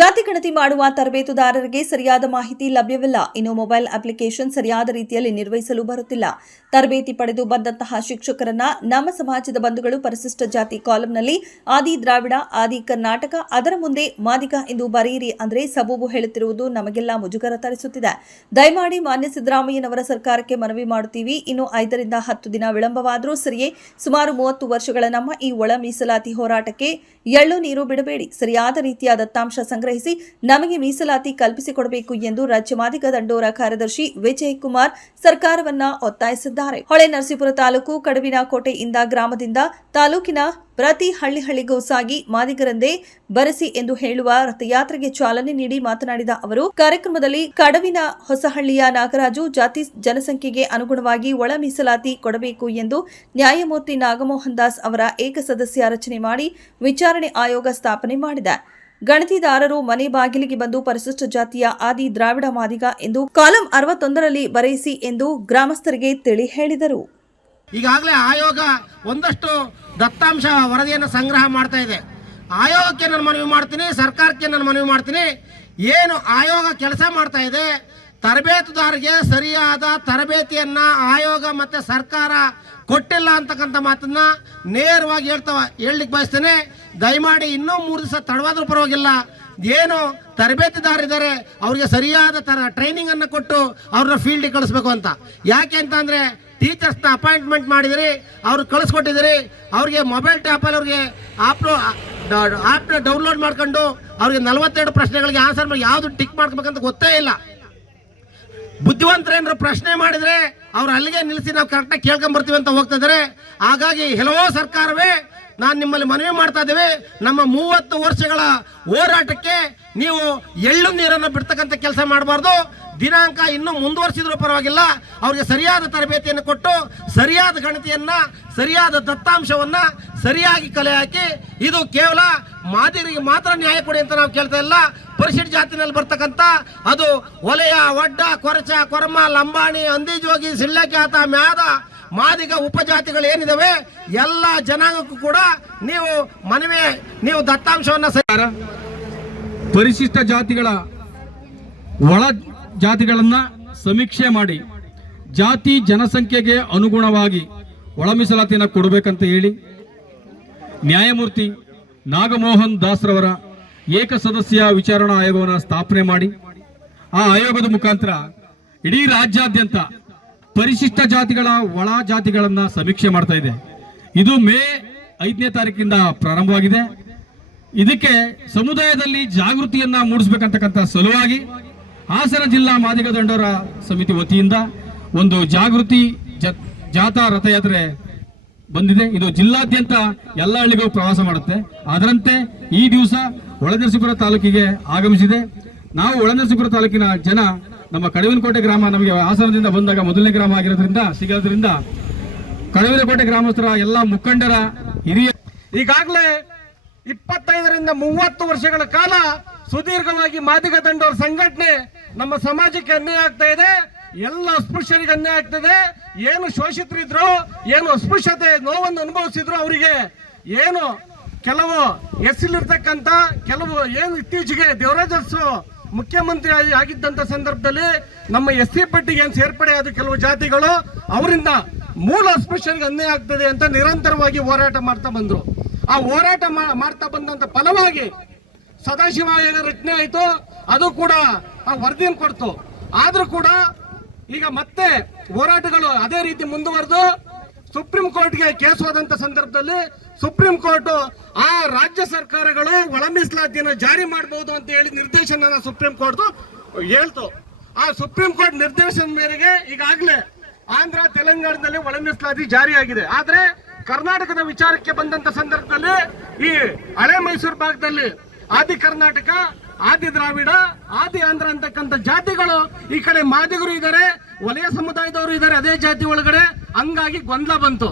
ತರಬೇತಿ ಮಾಡುವ ತರಬೇತುದಾರರಿಗೆ ಸರಿಯಾದ ಮಾಹಿತಿ ಲಭ್ಯವಿಲ್ಲ. ಇನ್ನು ಮೊಬೈಲ್ ಅಪ್ಲಿಕೇಶನ್ ಸರಿಯಾದ ರೀತಿಯಲ್ಲಿ ನಿರ್ವಹಿಸಲು ಬರುತ್ತಿಲ್ಲ. ತರಬೇತಿ ಪಡೆದು ಬಂದಂತಹ ಶಿಕ್ಷಕರನ್ನ ನಮ್ಮ ಸಮಾಜದ ಬಂಧುಗಳು ಪರಿಶಿಷ್ಟ ಜಾತಿ ಕಾಲಂನಲ್ಲಿ ಆದಿ ದ್ರಾವಿಡ, ಆದಿ ಕರ್ನಾಟಕ, ಅದರ ಮುಂದೆ ಮಾದಿಗ ಎಂದು ಬರೆಯಿರಿ ಅಂದ್ರೆ ಸಬೂಬು ಹೇಳುತ್ತಿರುವುದು ನಮಗೆಲ್ಲ ಮುಜುಗರ ತರಿಸುತ್ತಿದೆ. ದಯಮಾಡಿ ಮಾನ್ಯ ಸಿದ್ದರಾಮಯ್ಯನವರ ಸರ್ಕಾರಕ್ಕೆ ಮನವಿ ಮಾಡುತ್ತೀವಿ. ಇನ್ನು ಐದರಿಂದ ಹತ್ತು ದಿನ ವಿಳಂಬವಾದರೂ ಸರಿಯೇ, ಸುಮಾರು ಮೂವತ್ತು ವರ್ಷಗಳ ನಮ್ಮ ಈ ಒಳ ಮೀಸಲಾತಿ ಹೋರಾಟಕ್ಕೆ ಎಳ್ಳು ನೀರು ಬಿಡಬೇಡಿ. ಸರಿಯಾದ ರೀತಿಯ ದತ್ತಾಂಶ ಸಂಗ್ರಹಿಸಿ ನಮಗೆ ಮೀಸಲಾತಿ ಕಲ್ಪಿಸಿಕೊಡಬೇಕು ಎಂದು ರಾಜ್ಯ ಮಾದಿಗ ದಂಡೋರ ಕಾರ್ಯದರ್ಶಿ ವಿಜಯ್ ಕುಮಾರ್ ಸರ್ಕಾರವನ್ನ ಒತ್ತಾಯಿಸಿದ್ದಾರೆ. ಹೊಳೆ ನರಸೀಪುರ ತಾಲೂಕು ಕಡವಿನ ಕೋಟೆಯಿಂದ ಗ್ರಾಮದಿಂದ ತಾಲೂಕಿನ ಪ್ರತಿ ಹಳ್ಳಿ ಹಳ್ಳಿಗೂ ಸಾಗಿ ಮಾದಿಗರಂದೇ ಬರೆಸಿ ಎಂದು ಹೇಳುವ ರಥಯಾತ್ರೆಗೆ ಚಾಲನೆ ನೀಡಿ ಮಾತನಾಡಿದ ಅವರು, ಕಾರ್ಯಕ್ರಮದಲ್ಲಿ ಕಡವಿನ ಹೊಸಹಳ್ಳಿಯ ನಾಗರಾಜು ಜಾತಿ ಜನಸಂಖ್ಯೆಗೆ ಅನುಗುಣವಾಗಿ ಒಳ ಮೀಸಲಾತಿ ಕೊಡಬೇಕು ಎಂದು ನ್ಯಾಯಮೂರ್ತಿ ನಾಗಮೋಹನ್ ದಾಸ್ ಅವರ ಏಕಸದಸ್ಯ ರಚನೆ ಮಾಡಿ ವಿಚಾರಣೆ ಆಯೋಗ ಸ್ಥಾಪನೆ ಮಾಡಿದೆ. ಗಣತಿದಾರರು ಮನೆ ಬಾಗಿಲಿಗೆ ಬಂದು ಪರಿಶಿಷ್ಟ ಜಾತಿಯ ಆದಿ ದ್ರಾವಿಡ ಮಾದಿಗ ಎಂದು ಕಾಲಂ ಅರವತ್ತೊಂದರಲ್ಲಿ ಬರೆಯಿಸಿ ಎಂದು ಗ್ರಾಮಸ್ಥರಿಗೆ ತಿಳಿ ಹೇಳಿದರು. ಈಗಾಗಲೇ ಆಯೋಗ ಒಂದಷ್ಟು ದತ್ತಾಂಶ ವರದಿಯನ್ನು ಸಂಗ್ರಹ ಮಾಡ್ತಾ ಇದೆ. ಆಯೋಗಕ್ಕೆ ನಾನು ಮನವಿ ಮಾಡ್ತೀನಿ, ಸರ್ಕಾರಕ್ಕೆ ನಾನು ಮನವಿ ಮಾಡ್ತೀನಿ. ಏನು ಆಯೋಗ ಕೆಲಸ ಮಾಡ್ತಾ ಇದೆ ತರಬೇತುದಾರರಿಗೆ ಸರಿಯಾದ ತರಬೇತಿಯನ್ನ ಆಯೋಗ ಮತ್ತೆ ಸರ್ಕಾರ ಕೊಟ್ಟಿಲ್ಲ ಅಂತಕ್ಕಂಥ ಮಾತನ್ನ ನೇರವಾಗಿ ಹೇಳ್ತಾವ, ಹೇಳಲಿಕ್ಕೆ ಬಯಸ್ತೇನೆ. ದಯಮಾಡಿ ಇನ್ನೂ ಮೂರು ದಿವಸ ತಡವಾದ್ರೂ ಪರವಾಗಿಲ್ಲ. ಏನು ತರಬೇತಿದಾರಿದ್ದಾರೆ ಅವ್ರಿಗೆ ಸರಿಯಾದ ತರ ಟ್ರೈನಿಂಗ್ ಅನ್ನು ಕೊಟ್ಟು ಅವ್ರನ್ನ ಫೀಲ್ಡಿಗೆ ಕಳಿಸ್ಬೇಕು ಅಂತ. ಯಾಕೆ ಅಂತಂದ್ರೆ ಟೀಚರ್ಸ್ನ ಅಪಾಯಿಂಟ್ಮೆಂಟ್ ಮಾಡಿದಿರಿ, ಅವ್ರು ಕಳಿಸ್ಕೊಟ್ಟಿದ್ದೀರಿ ಅವ್ರಿಗೆ ಮೊಬೈಲ್ ಟ್ಯಾಪಲ್ಲಿ ಅವ್ರಿಗೆ ಆಪ್ಲೋ ಆ್ಯಪ್ನ ಡೌನ್ಲೋಡ್ ಮಾಡ್ಕೊಂಡು ಅವ್ರಿಗೆ ನಲವತ್ತೆರಡು ಪ್ರಶ್ನೆಗಳಿಗೆ ಆನ್ಸರ್ ಮಾಡಿ, ಯಾವುದು ಟಿಕ್ ಮಾಡ್ಬೇಕಂತ ಗೊತ್ತೇ ಇಲ್ಲ. ಬುದ್ಧಿವಂತರೇನಾದ್ರು ಪ್ರಶ್ನೆ ಮಾಡಿದ್ರೆ ಅವ್ರು ಅಲ್ಲಿಗೆ ನಿಲ್ಲಿಸಿ ನಾವು ಕರೆಕ್ಟಾಗಿ ಕೇಳ್ಕೊಂಡ್ ಬರ್ತೀವಿ ಅಂತ ಹೋಗ್ತಾ ಇದಾರೆ. ಹಾಗಾಗಿ ಕೆಲವೋ ಸರ್ಕಾರವೇ, ನಾನು ನಿಮ್ಮಲ್ಲಿ ಮನವಿ ಮಾಡ್ತಾ ಇದ್ದೇವೆ. ನಮ್ಮ ಮೂವತ್ತು ವರ್ಷಗಳ ಹೋರಾಟಕ್ಕೆ ನೀವು ಎಳ್ಳು ನೀರನ್ನು ಬಿಡ್ತಕ್ಕಂಥ ಕೆಲಸ ಮಾಡಬಾರ್ದು. ದಿನಾಂಕ ಇನ್ನೂ ಮುಂದುವರಿಸಿದ್ರು ಪರವಾಗಿಲ್ಲ. ಅವರಿಗೆ ಸರಿಯಾದ ತರಬೇತಿಯನ್ನು ಕೊಟ್ಟು, ಸರಿಯಾದ ಗಣತಿಯನ್ನ, ಸರಿಯಾದ ದತ್ತಾಂಶವನ್ನ ಸರಿಯಾಗಿ ಕಲೆ ಹಾಕಿ, ಇದು ಕೇವಲ ಮಾದರಿಗೆ ಮಾತ್ರ ನ್ಯಾಯ ಕೊಡಿ ಅಂತ ನಾವು ಕೇಳ್ತಾ ಇಲ್ಲ. ಪರಿಶಿಷ್ಟ ಜಾತಿನಲ್ಲಿ ಬರ್ತಕ್ಕಂಥ ಅದು ಒಲೆಯ ಒಡ್ಡ ಕೊರಚ, ಕೊರಮ, ಲಂಬಾಣಿ ಅಂದಿಜೋಗಿ ಸಿಳ್ಳೆಕ್ಯಾತ ಮ್ಯಾದ, ಮಾದಿಗ ಉಪಜಾತಿಗಳು ಏನಿದಾವೆ, ಎಲ್ಲ ಜನಾಂಗಕ್ಕೂ ಕೂಡ ನೀವು ಮನವಿ, ನೀವು ದತ್ತಾಂಶವನ್ನ ಸರ್ ಪರಿಶಿಷ್ಟ ಜಾತಿಗಳ ಒಳ ಜಾತಿಗಳನ್ನ ಸಮೀಕ್ಷೆ ಮಾಡಿ, ಜಾತಿ ಜನಸಂಖ್ಯೆಗೆ ಅನುಗುಣವಾಗಿ ಒಳ ಮೀಸಲಾತಿಯನ್ನು ಕೊಡಬೇಕಂತ ಹೇಳಿ, ನ್ಯಾಯಮೂರ್ತಿ ನಾಗಮೋಹನ್ ದಾಸ್ರವರ ಏಕಸದಸ್ಯ ವಿಚಾರಣಾ ಆಯೋಗವನ್ನು ಸ್ಥಾಪನೆ ಮಾಡಿ, ಆ ಆಯೋಗದ ಮುಖಾಂತರ ಇಡೀ ರಾಜ್ಯಾದ್ಯಂತ ಪರಿಶಿಷ್ಟ ಜಾತಿಗಳ ಒಳ ಜಾತಿಗಳನ್ನ ಸಮೀಕ್ಷೆ ಮಾಡ್ತಾ ಇದೆ. ಇದು ಮೇ ಐದನೇ ತಾರೀಕಿಂದ ಪ್ರಾರಂಭವಾಗಿದೆ. ಇದಕ್ಕೆ ಸಮುದಾಯದಲ್ಲಿ ಜಾಗೃತಿಯನ್ನ ಮೂಡಿಸಬೇಕಂತಕ್ಕಂಥ ಸಲುವಾಗಿ ಹಾಸನ ಜಿಲ್ಲಾ ಮಾದಿಗ ದಂಡೋರ ಸಮಿತಿ ವತಿಯಿಂದ ಒಂದು ಜಾಗೃತಿ ಜಾಥಾ ರಥಯಾತ್ರೆ ಬಂದಿದೆ. ಇದು ಜಿಲ್ಲಾದ್ಯಂತ ಎಲ್ಲ ಹಳ್ಳಿಗೂ ಪ್ರವಾಸ ಮಾಡುತ್ತೆ. ಅದರಂತೆ ಈ ದಿವಸ ಒಳನರಸೀಪುರ ತಾಲೂಕಿಗೆ ಆಗಮಿಸಿದೆ. ನಾವು ಒಳನರಸೀಪುರ ತಾಲೂಕಿನ ಜನ ನಮ್ಮ ಕಡವಿನಕೋಟೆ ಗ್ರಾಮ ನಮಗೆ ಹಾಸನದಿಂದ ಬಂದಾಗ ಮೊದಲನೇ ಗ್ರಾಮ ಆಗಿರೋದ್ರಿಂದ, ಸಿಗೋದ್ರಿಂದ ಕಡವಿನಕೋಟೆ ಗ್ರಾಮಸ್ಥರ ಎಲ್ಲ ಮುಖಂಡರ ಹಿರಿಯ ಈಗಾಗಲೇ ಇಪ್ಪತ್ತೈದರಿಂದ ಮೂವತ್ತು ವರ್ಷಗಳ ಕಾಲ ಸುದೀರ್ಘವಾಗಿ ಮಾದಿಗ ತಂಡವರ ಸಂಘಟನೆ ನಮ್ಮ ಸಮಾಜಕ್ಕೆ ಅನ್ಯಾಯ ಆಗ್ತಾ ಇದೆ. ಎಲ್ಲ ಅಸ್ಪೃಶ್ಯರಿಗೆ ಅನ್ಯಾಯ ಆಗ್ತದೆ ಏನು ಶೋಷಿತರಿದ್ರು, ಏನು ಅಸ್ಪೃಶ್ಯತೆ, ನೋವನ್ನು ಅನುಭವಿಸಿದ್ರು ಅವರಿಗೆ, ಏನು ಕೆಲವು ಎಸ್ಸಿಲಿರ್ತಕ್ಕಂಥ, ಕೆಲವು ಏನು ಇತ್ತೀಚೆಗೆ ದೇವರಾಜರ್ಸು ಮುಖ್ಯಮಂತ್ರಿ ಆಗಿ- ಆಗಿದ್ದಂತ ಸಂದರ್ಭದಲ್ಲಿ ನಮ್ಮ ಎಸ್ ಸಿ ಪಟ್ಟಿಗೆ ಏನು ಸೇರ್ಪಡೆ ಆದ ಕೆಲವು ಜಾತಿಗಳು ಅವರಿಂದ ಮೂಲ ಅಸ್ಪೃಶ್ಯರಿಗೆ ಅನ್ಯಾಯ ಆಗ್ತದೆ ಅಂತ ನಿರಂತರವಾಗಿ ಹೋರಾಟ ಮಾಡ್ತಾ ಬಂದರು. ಆ ಹೋರಾಟ ಮಾಡ್ತಾ ಬಂದಂತ ಫಲವಾಗಿ ಸದಾಶಿವ ರಚನೆ ಆಯಿತು, ಅದು ಕೂಡ ಆ ವರದಿಯನ್ನು ಕೊಡ್ತು. ಆದರೂ ಕೂಡ ಈಗ ಮತ್ತೆ ಹೋರಾಟಗಳು ಅದೇ ರೀತಿ ಮುಂದುವರೆದು. ಸುಪ್ರೀಂ ಕೋರ್ಟ್ಗೆ ಕೇಸ್ ಹೋದಂತ ಸಂದರ್ಭದಲ್ಲಿ ಸುಪ್ರೀಂ ಕೋರ್ಟ್ ಆ ರಾಜ್ಯ ಸರ್ಕಾರಗಳು ಒಳ ಮೀಸಲಾತಿಯನ್ನು ಜಾರಿ ಮಾಡಬಹುದು ಅಂತ ಹೇಳಿ ನಿರ್ದೇಶನ ಸುಪ್ರೀಂ ಕೋರ್ಟ್ ಹೇಳ್ತು. ಆ ಸುಪ್ರೀಂ ಕೋರ್ಟ್ ನಿರ್ದೇಶನ ಮೇರೆಗೆ ಈಗಾಗಲೇ ಆಂಧ್ರ, ತೆಲಂಗಾಣದಲ್ಲಿ ಒಳ ಮೀಸಲಾತಿ ಜಾರಿಯಾಗಿದೆ. ಆದ್ರೆ ಕರ್ನಾಟಕದ ವಿಚಾರಕ್ಕೆ ಬಂದಂತ ಸಂದರ್ಭದಲ್ಲಿ ಈ ಹಳೆ ಮೈಸೂರು ಭಾಗದಲ್ಲಿ ಆದಿ ಕರ್ನಾಟಕ, ಆದಿ ದ್ರಾವಿಡ, ಆದಿ ಆಂಧ್ರ ಅಂತಕ್ಕಂಥ ಜಾತಿಗಳು ಈ ಕಡೆ ಮಾದಿಗರು ಇದ್ದಾರೆ, ವಲಯ ಸಮುದಾಯದವರು ಇದ್ದಾರೆ, ಅದೇ ಜಾತಿ ಒಳಗಡೆ. ಹಂಗಾಗಿ ಗೊಂದಲ ಬಂತು.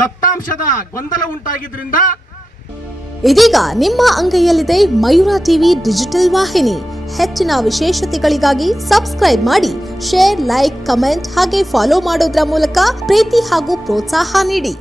ದತ್ತಾಂಶದ ಗೊಂದಲ ಉಂಟಾಗಿದ್ರಿಂದ ಇದೀಗ ನಿಮ್ಮ ಅಂಗೈಯಲ್ಲಿದೆ ಮಯೂರ ಟಿವಿ ಡಿಜಿಟಲ್ ವಾಹಿನಿ. ಹೆಚ್ಚಿನ ವಿಶೇಷತೆಗಳಿಗಾಗಿ ಸಬ್ಸ್ಕ್ರೈಬ್ ಮಾಡಿ, ಶೇರ್, ಲೈಕ್, ಕಮೆಂಟ್ ಹಾಗೆ ಫಾಲೋ ಮಾಡೋದ್ರ ಮೂಲಕ ಪ್ರೀತಿ ಹಾಗೂ ಪ್ರೋತ್ಸಾಹ ನೀಡಿ.